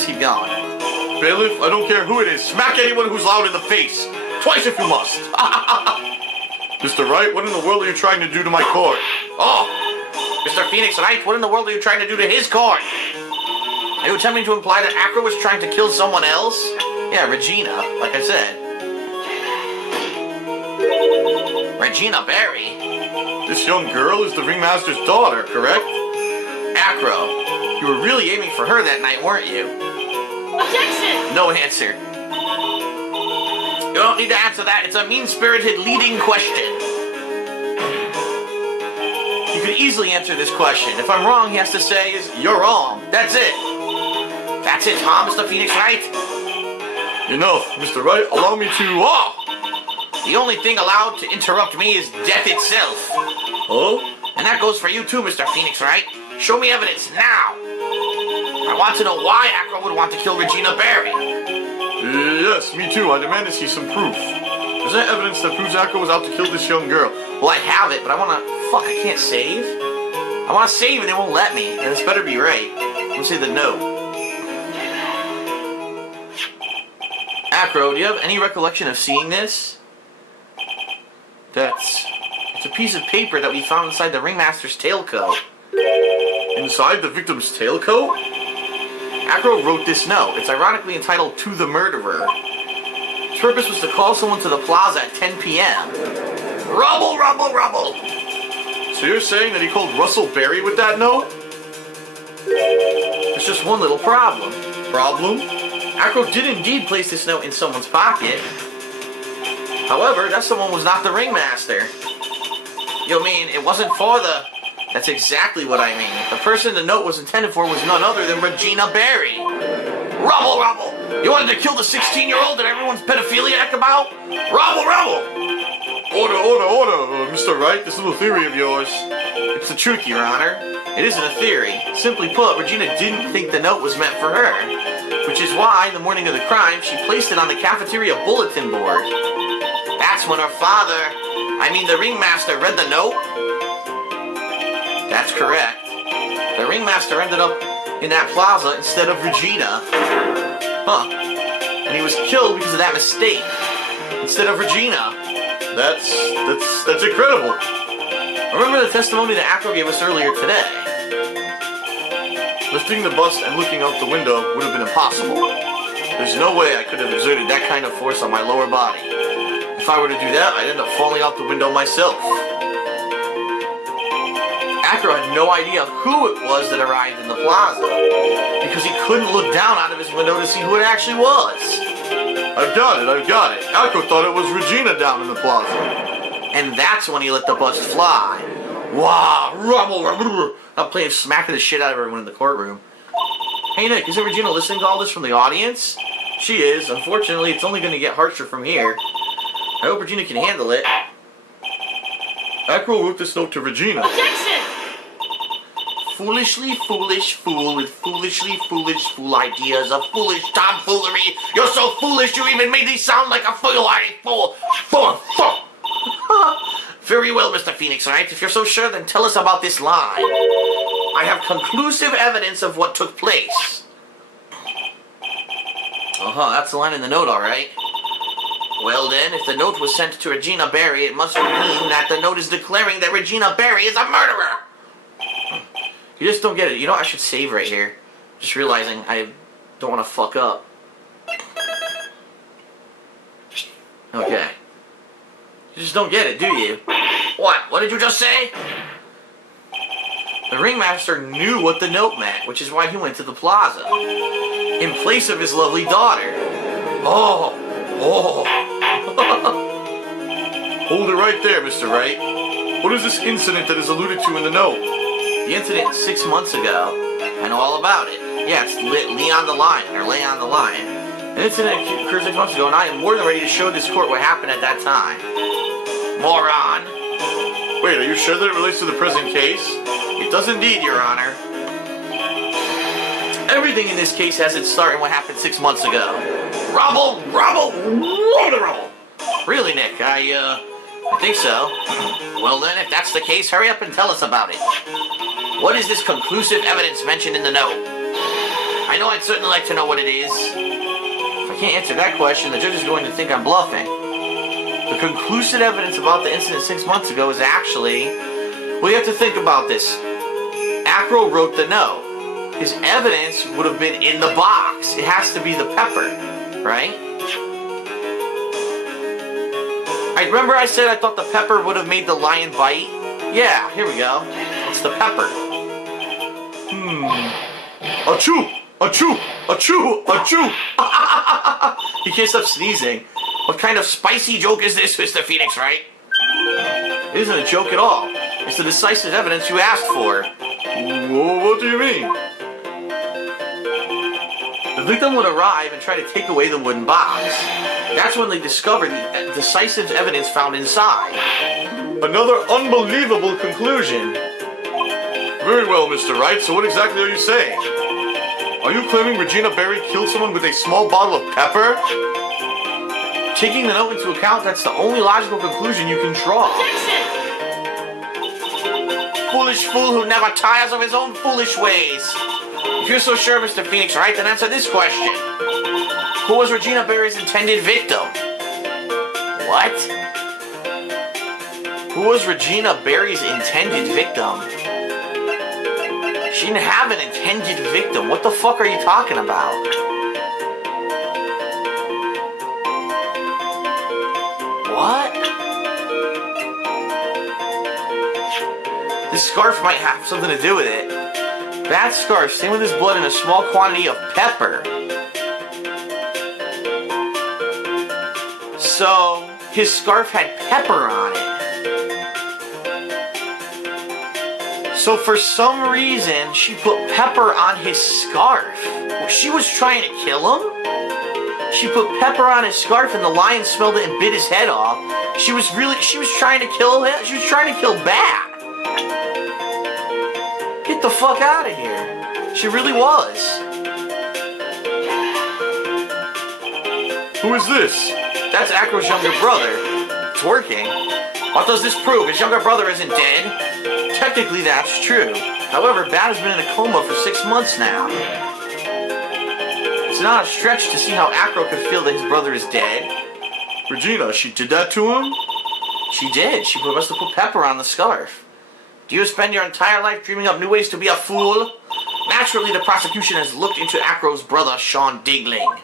Let's keep going. Bailiff, I don't care who it is. Smack anyone who's loud in the face. Twice if you must. Mr. Wright, what in the world are you trying to do to my court? Oh, Mr. Phoenix Wright, what in the world are you trying to do to his court? Are you attempting to imply that Acro was trying to kill someone else? Yeah, Regina, like I said. Regina Berry? This young girl is the ringmaster's daughter, correct? Acro, you were really aiming for her that night, weren't you? Objection! No answer. You don't need to answer that. It's a mean-spirited leading question. You can easily answer this question. If I'm wrong, he has to say is, you're wrong. That's it. That's it, huh, Mr. Phoenix Wright? Enough, Mr. Wright. Allow me to... Oh! The only thing allowed to interrupt me is death itself. Oh? And that goes for you too, Mr. Phoenix Wright. Show me evidence now. I want to know why Acro would want to kill Regina Berry. Yes, me too. I demand to see some proof. Is there evidence that proves Acro was out to kill this young girl? Well, I have it, but I want to... Fuck, I can't save? I want to save and they won't let me. And this better be right. Let me say the note. Acro, do you have any recollection of seeing this? It's a piece of paper that we found inside the ringmaster's tailcoat. Inside the victim's tailcoat? Acro wrote this note. It's ironically entitled, To the Murderer. His purpose was to call someone to the plaza at 10 p.m. Rubble, rubble, rubble! So you're saying that he called Russell Berry with that note? There's just one little problem. Problem? Acro did indeed place this note in someone's pocket. However, that someone was not the ringmaster. You mean, it wasn't for the... That's exactly what I mean. The person the note was intended for was none other than Regina Berry. Rubble, rubble! You wanted to kill the 16-year-old that everyone's pedophiliac about? Rubble, rubble! Order, order, order, Mr. Wright. This little theory of yours. It's the truth, Your Honor. It isn't a theory. Simply put, Regina didn't think the note was meant for her. Which is why, the morning of the crime, she placed it on the cafeteria bulletin board. That's when her father, the ringmaster, read the note. That's correct. The ringmaster ended up in that plaza instead of Regina. Huh. And he was killed because of that mistake. Instead of Regina. That's incredible. Remember the testimony that Acro gave us earlier today? Lifting the bust and looking out the window would have been impossible. There's no way I could have exerted that kind of force on my lower body. If I were to do that, I'd end up falling out the window myself. Acro had no idea who it was that arrived in the plaza, because he couldn't look down out of his window to see who it actually was. I've got it. Acro thought it was Regina down in the plaza. And that's when he let the bust fly. Wow, rubble, rubble. I'm playing smacking the shit out of everyone in the courtroom. Hey Nick, isn't Regina listening to all this from the audience? She is. Unfortunately, it's only going to get harsher from here. I hope Regina can handle it. Acro wrote this note to Regina. Objection! Foolishly foolish fool with foolishly foolish fool ideas of foolish tomfoolery. You're so foolish you even made me sound like a foolhardy fool. Fool. Very well, Mr. Phoenix Wright. If you're so sure, then tell us about this lie. I have conclusive evidence of what took place. That's the line in the note, alright. Well then, if the note was sent to Regina Berry, it must mean that the note is declaring that Regina Berry is a murderer. You just don't get it. You know, I should save right here. Just realizing I don't want to fuck up. Okay. You just don't get it, do you? What? What did you just say? The ringmaster knew what the note meant, which is why he went to the plaza. In place of his lovely daughter. Oh. Hold it right there, Mr. Wright. What is this incident that is alluded to in the note? The incident 6 months ago. I know all about it. Yeah, it's Leon the Lion, or Lay on the Lion. An incident occurred 6 months ago, and I am more than ready to show this court what happened at that time. Moron. Wait, are you sure that it relates to the present case? It does indeed, Your Honor. Everything in this case has its start in what happened 6 months ago. Rubble! Really, Nick? I think so. Well then, if that's the case, hurry up and tell us about it. What is this conclusive evidence mentioned in the note? I know I'd certainly like to know what it is. If I can't answer that question, the judge is going to think I'm bluffing. The conclusive evidence about the incident 6 months ago is actually... Well, you have to think about this. Acro wrote the note. His evidence would have been in the box. It has to be the pepper, right? I remember I said I thought the pepper would have made the lion bite? Yeah, here we go. It's the pepper. Achoo! Achoo! Achoo! Achoo! He can't stop sneezing. What kind of spicy joke is this, Mr. Phoenix Wright? It isn't a joke at all. It's the decisive evidence you asked for. Whoa, what do you mean? The victim would arrive and try to take away the wooden box. That's when they discovered the decisive evidence found inside. Another unbelievable conclusion. Very well, Mr. Wright, so what exactly are you saying? Are you claiming Regina Berry killed someone with a small bottle of pepper? Taking the note into account, that's the only logical conclusion you can draw. Objection! Foolish fool who never tires of his own foolish ways. If you're so sure, Mr. Phoenix Wright, then answer this question. Who was Regina Berry's intended victim? What? Who was Regina Berry's intended victim? She didn't have an intended victim. What the fuck are you talking about? What? This scarf might have something to do with it. That scarf stained with his blood in a small quantity of pepper. So, his scarf had pepper on it. So for some reason, she put pepper on his scarf. She was trying to kill him? She put pepper on his scarf and the lion smelled it and bit his head off. She was trying to kill him? She was trying to kill Bat. Get the fuck out of here. She really was. Who is this? That's Acro's younger brother. It's working. What does this prove? His younger brother isn't dead? Technically, that's true. However, Bat has been in a coma for 6 months now. It's not a stretch to see how Acro could feel that his brother is dead. Regina, she did that to him? She did. She must have put pepper on the scarf. Do you spend your entire life dreaming up new ways to be a fool? Naturally, the prosecution has looked into Acro's brother, Sean Digling.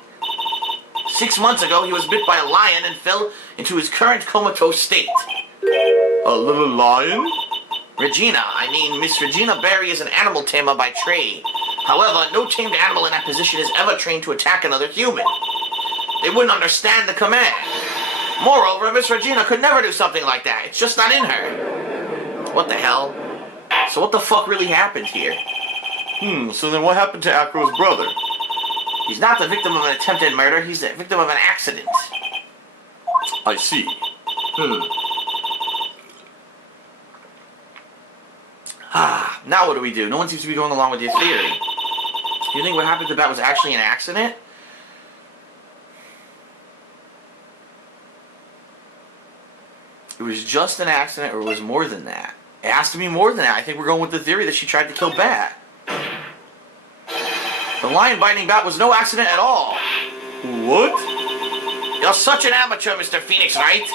6 months ago, he was bit by a lion and fell into his current comatose state. A little lion? Miss Regina Berry is an animal tamer by trade. However, no tamed animal in that position is ever trained to attack another human. They wouldn't understand the command. Moreover, Miss Regina could never do something like that. It's just not in her. What the hell? So what the fuck really happened here? So then what happened to Acro's brother? He's not the victim of an attempted murder, he's the victim of an accident. I see. Now what do we do? No one seems to be going along with your theory. Do you think what happened to Bat was actually an accident? It was just an accident, or it was more than that? It has to be more than that. I think we're going with the theory that she tried to kill Bat. The lion biting Bat was no accident at all. What? You're such an amateur, Mr. Phoenix Wright.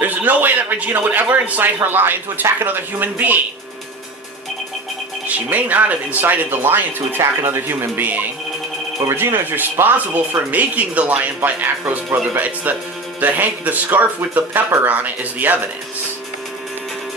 There's no way that Regina would ever incite her lion to attack another human being. She may not have incited the lion to attack another human being, but Regina is responsible for making the lion bite Acro's brother. But it's the scarf with the pepper on it is the evidence.